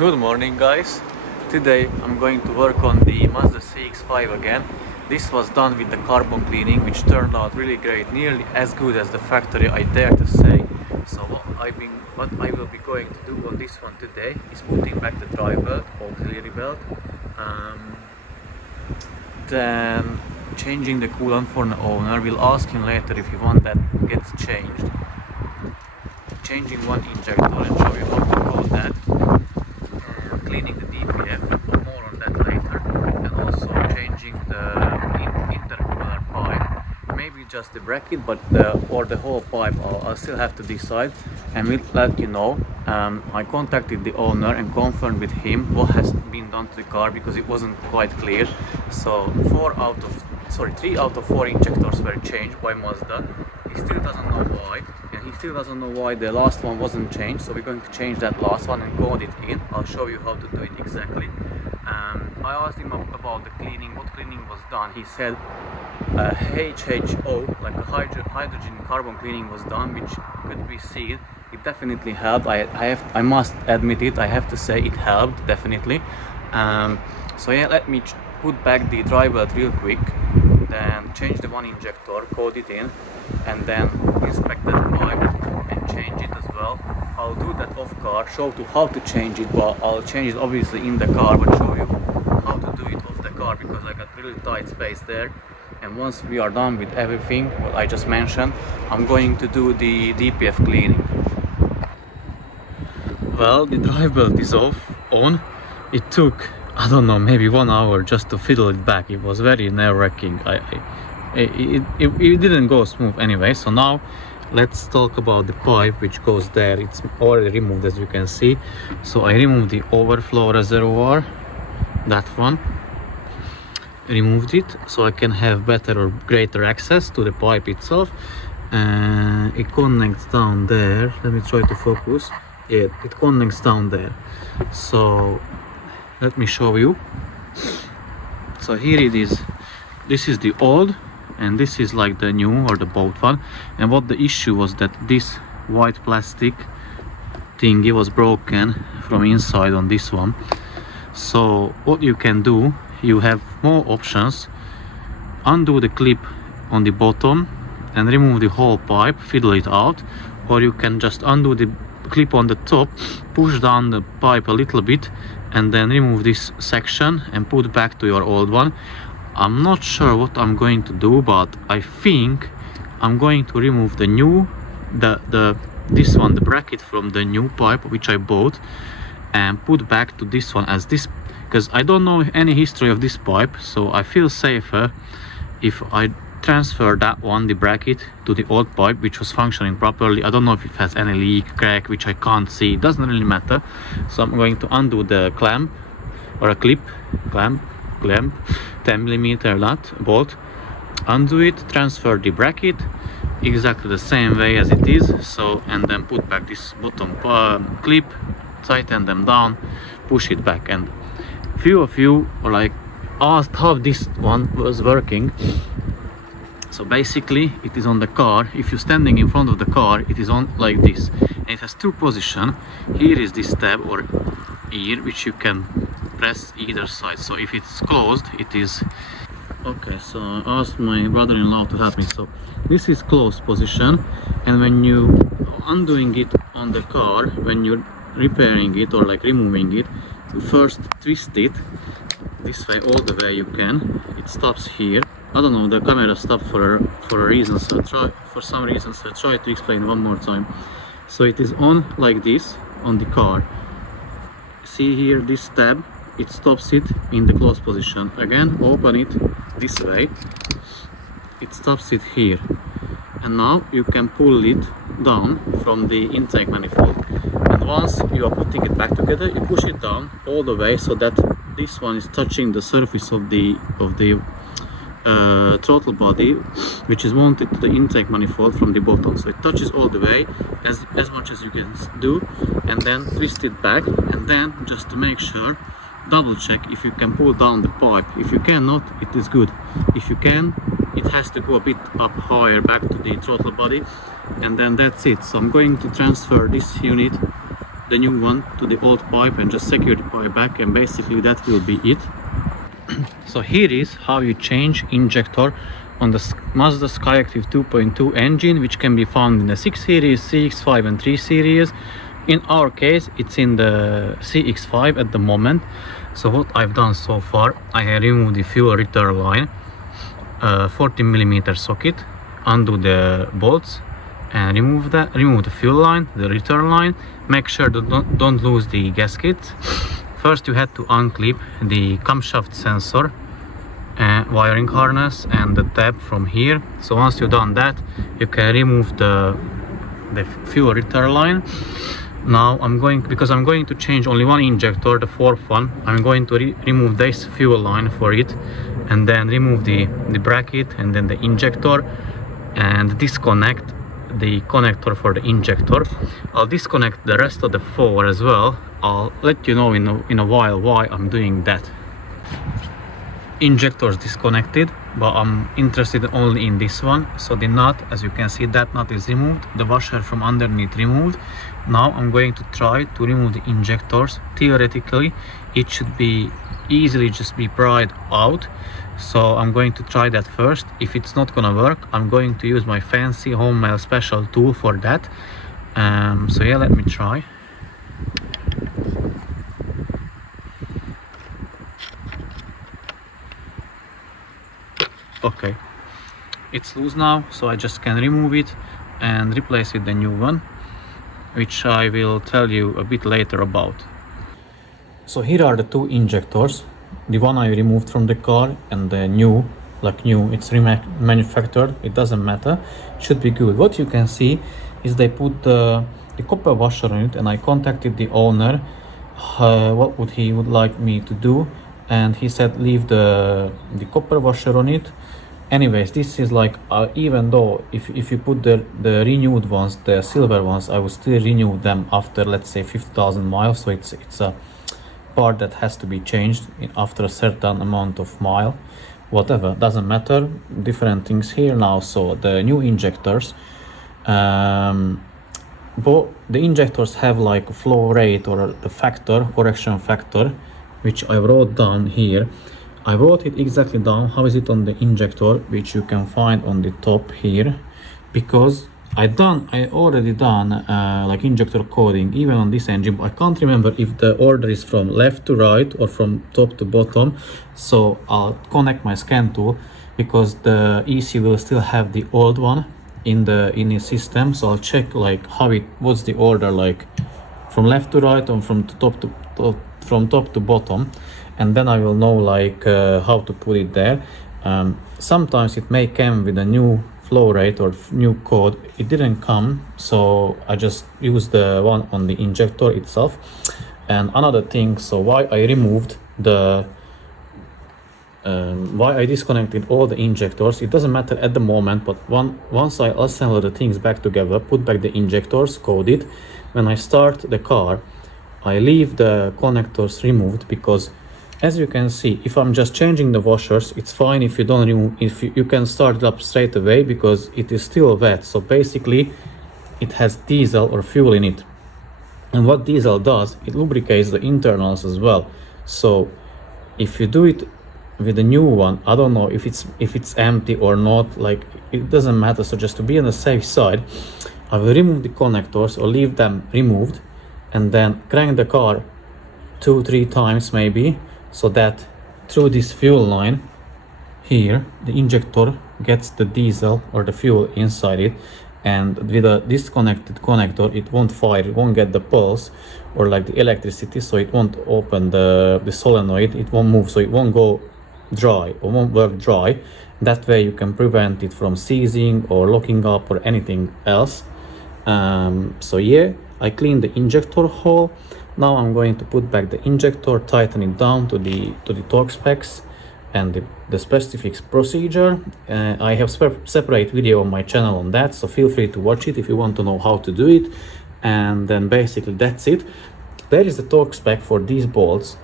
Good morning, guys. Today I'm going to work on the Mazda CX5 again. This was done with the carbon cleaning, which turned out really great, nearly as good as the factory, I dare to say. So what I will be going to do on this one today is putting back the drive belt, auxiliary belt, then changing the coolant for the owner. We'll ask him later if he wants that gets changed. Changing one injector and show you how to code that. Cleaning the DPF, but more on that later. And also changing the intercooler pipe. Maybe just the bracket, but or the whole pipe. I'll still have to decide, and we'll let you know. I contacted the owner and confirmed with him what has been done to the car because it wasn't quite clear. So 3 out of 4 injectors were changed by Mazda. He still doesn't know why, and he still doesn't know why the last one wasn't changed, so we're going to change that last one and code it in. I'll show you how to do it exactly. I asked him about the cleaning, what cleaning was done. He said HHO, like a hydrogen carbon cleaning was done, which could be seen. It definitely helped. I must admit it, I have to say it helped, definitely. So yeah, let me put back the drive belt real quick, then change the one injector, code it in, and then inspect that pipe and change it as well. I'll do that off car, show you how to change it, but I'll change it obviously in the car, but show you how to do it off the car because I got really tight space there. And once we are done with everything what I just mentioned, I'm going to do the DPF cleaning. Well, the drive belt is on. It took, I don't know, maybe 1 hour just to fiddle it back. It was very nerve-wracking. It didn't go smooth anyway. So now let's talk about the pipe which goes there. It's already removed, as you can see. So I removed the overflow reservoir, that one. Removed it so I can have better or greater access to the pipe itself. It connects down there. Let me try to focus. Yeah, it connects down there. So let me show you. So here it is. This is the old and this is like the new or the both one. And what the issue was that this white plastic thingy was broken from inside on this one. So what you can do, you have more options. Undo the clip on the bottom and remove the whole pipe, fiddle it out, or you can just undo the clip on the top, push down the pipe a little bit, and then remove this section and put back to your old one. I'm not sure what I'm going to do, but I think I'm going to remove the new this one, the bracket from the new pipe which I bought, and put back to this one as this, because I don't know any history of this pipe, so I feel safer if I transfer that one, the bracket, to the old pipe which was functioning properly. I don't know if it has any leak, crack, which I can't see. It doesn't really matter. So I'm going to undo the clamp or a clamp 10mm nut bolt, undo it, transfer the bracket exactly the same way as it is, so, and then put back this bottom clip, tighten them down, push it back. And few of you are like asked how this one was working. So basically it is on the car. If you're standing in front of the car, it is on like this, and it has two positions. Here is this tab or ear which you can press either side. So if it's closed, it is okay. So I asked my brother-in-law to help me. So this is closed position, and when you undoing it on the car, when you're repairing it or like removing it, you first twist it this way all the way you can. It stops here. I don't know, the camera stopped for a reason, so for some reason, so try to explain one more time. So it is on like this on the car. See here this tab, it stops it in the closed position. Again, open it this way, it stops it here. And now you can pull it down from the intake manifold. And once you are putting it back together, you push it down all the way so that this one is touching the surface of the throttle body, which is mounted to the intake manifold from the bottom. So it touches all the way as much as you can do, and then twist it back, and then just to make sure, double check if you can pull down the pipe. If you cannot, it is good. If you can, it has to go a bit up higher back to the throttle body, and then that's it. So I'm going to transfer this unit the new one to the old pipe and just secure the pipe back, and basically that will be it. So here is how you change injector on the Mazda Skyactiv 2.2 engine, which can be found in the 6 series, CX5 and 3 series. In our case, it's in the CX5 at the moment. So what I've done so far, I have removed the fuel return line, 14mm socket, undo the bolts and remove the fuel line, the return line. Make sure that don't lose the gaskets. First you had to unclip the camshaft sensor wiring harness and the tab from here. So once you've done that, you can remove the fuel return line. Now because I'm going to change only one injector, the fourth one, I'm going to remove this fuel line for it, and then remove the bracket and then the injector, and disconnect the connector for the injector. I'll disconnect the rest of the four as well. I'll let you know in a while why I'm doing that. Injectors disconnected, but I'm interested only in this one. So the nut, as you can see, that nut is removed, the washer from underneath removed. Now I'm going to try to remove the injectors. Theoretically it should be easily just be pried out, so I'm going to try that first. If it's not gonna work, I'm going to use my fancy home special tool for that. So yeah, let me try. Okay, it's loose now, so I just can remove it and replace with the new one, which I will tell you a bit later about. So here are the two injectors, the one I removed from the car and the new, it's remanufactured, it doesn't matter, it should be good. What you can see is they put the copper washer on it, and I contacted the owner, what he would like me to do, and he said leave the copper washer on it. Anyways, this is even though if you put the renewed ones, the silver ones, I will still renew them after, let's say, 50,000 miles. So it's a part that has to be changed after a certain amount of mile. Whatever, doesn't matter, different things here now. So the new injectors, both the injectors have a flow rate or the factor, correction factor, which I wrote down here. I wrote it exactly down. How is it on the injector, which you can find on the top here, because I already done injector coding even on this engine, but I can't remember if the order is from left to right or from top to bottom. So I'll connect my scan tool, because the EC will still have the old one in the system. So I'll check what's the order, from left to right or from top to bottom, and then I will know how to put it there. Sometimes it may come with a new flow rate or new code. It didn't come, so I just used the one on the injector itself. And another thing, so why I removed why I disconnected all the injectors, it doesn't matter at the moment, but once I assemble the things back together, put back the injectors, code it, when I start the car, I leave the connectors removed, because as you can see, if I'm just changing the washers, it's fine. If you don't remove, if you can start it up straight away, because it is still wet. So basically it has diesel or fuel in it, and what diesel does, it lubricates the internals as well. So if you do it with the new one, I don't know if it's empty or not, it doesn't matter. So just to be on the safe side, I will remove the connectors or leave them removed, and then crank the car 2-3 times maybe, so that through this fuel line here, the injector gets the diesel or the fuel inside it, and with a disconnected connector it won't fire, it won't get the pulse or the electricity, so it won't open the solenoid, it won't move, so it won't go dry or won't work dry. That way you can prevent it from seizing or locking up or anything else. So yeah, I cleaned the injector hole. Now I'm going to put back the injector, tighten it down to the torque specs and the specific procedure. I have separate video on my channel on that, so feel free to watch it if you want to know how to do it. And then basically that's it. There is the torque spec for these bolts,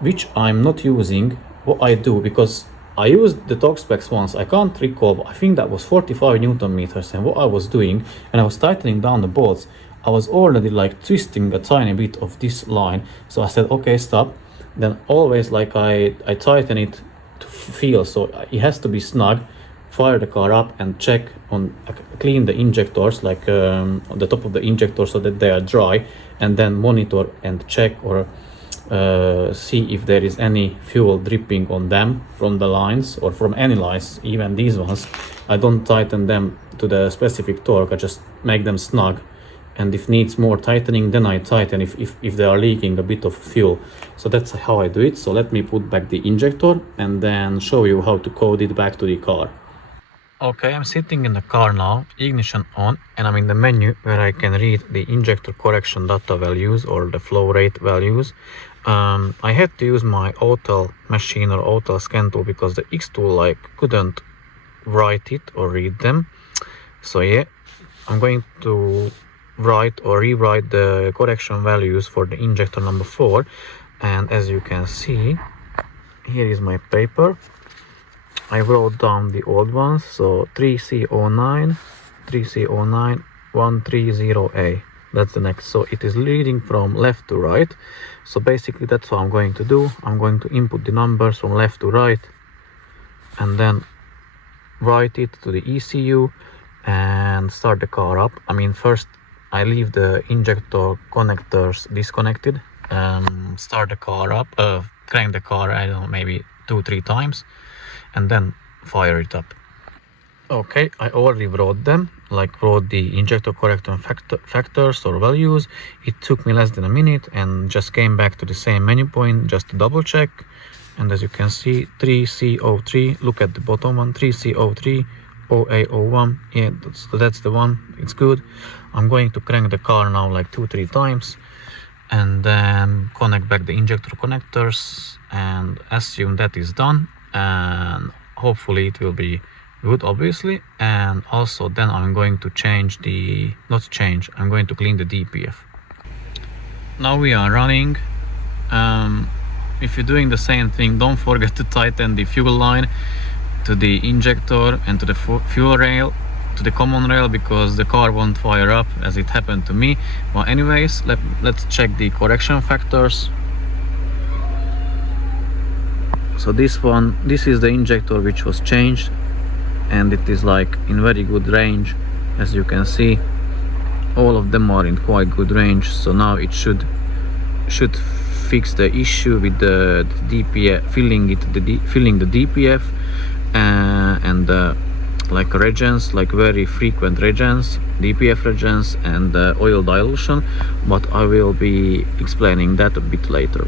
which I'm not using. What I do, because I used the torque specs once, I can't recall, but I think that was 45 Newton meters. And what I was doing, and I was tightening down the bolts, I was already like twisting a tiny bit of this line. So I said, okay, stop. Then always like I tighten it to feel, so it has to be snug. Fire the car up and check on, clean the injectors, like on the top of the injector, so that they are dry, and then monitor and check or see if there is any fuel dripping on them from the lines or from any lines, even these ones. I don't tighten them to the specific torque, I just make them snug, and if needs more tightening, then I tighten if they are leaking a bit of fuel. So that's how I do it. So let me put back the injector and then show you how to code it back to the car. Okay, I'm sitting in the car now, ignition on, and I'm in the menu where I can read the injector correction data values or the flow rate values. I had to use my Autel machine or Autel scan tool because the X tool like couldn't write it or read them. So yeah, I'm going to write or rewrite the correction values for the injector number 4, and as you can see, here is my paper. I wrote down the old ones, so 3C09, 130A. That's the next. So it is leading from left to right. So basically that's what I'm going to do. I'm going to input the numbers from left to right and then write it to the ECU and start the car up. I mean, first I leave the injector connectors disconnected and start the car up, crank the car, I don't know, maybe 2-3 times, and then fire it up. Okay, I already wrote them, like wrote the injector correction factors or values. It took me less than a minute and just came back to the same menu point just to double check. And as you can see, 3C03, look at the bottom one, 3C03, 0801, yeah, that's the one, it's good. I'm going to crank the car now like 2-3 times and then connect back the injector connectors and assume that is done, and hopefully it will be good, obviously. And also then I'm going to change the, I'm going to clean the DPF. Now we are running. If you're doing the same thing, don't forget to tighten the fuel line to the injector and to the fuel rail, to the common rail, because the car won't fire up as it happened to me. Well, anyways, let's check the correction factors. So this is the injector which was changed, and it is like in very good range. As you can see, all of them are in quite good range. So now it should fix the issue with the DPF, filling the DPF and like regens, like very frequent regens, DPF regens, and oil dilution, but I will be explaining that a bit later.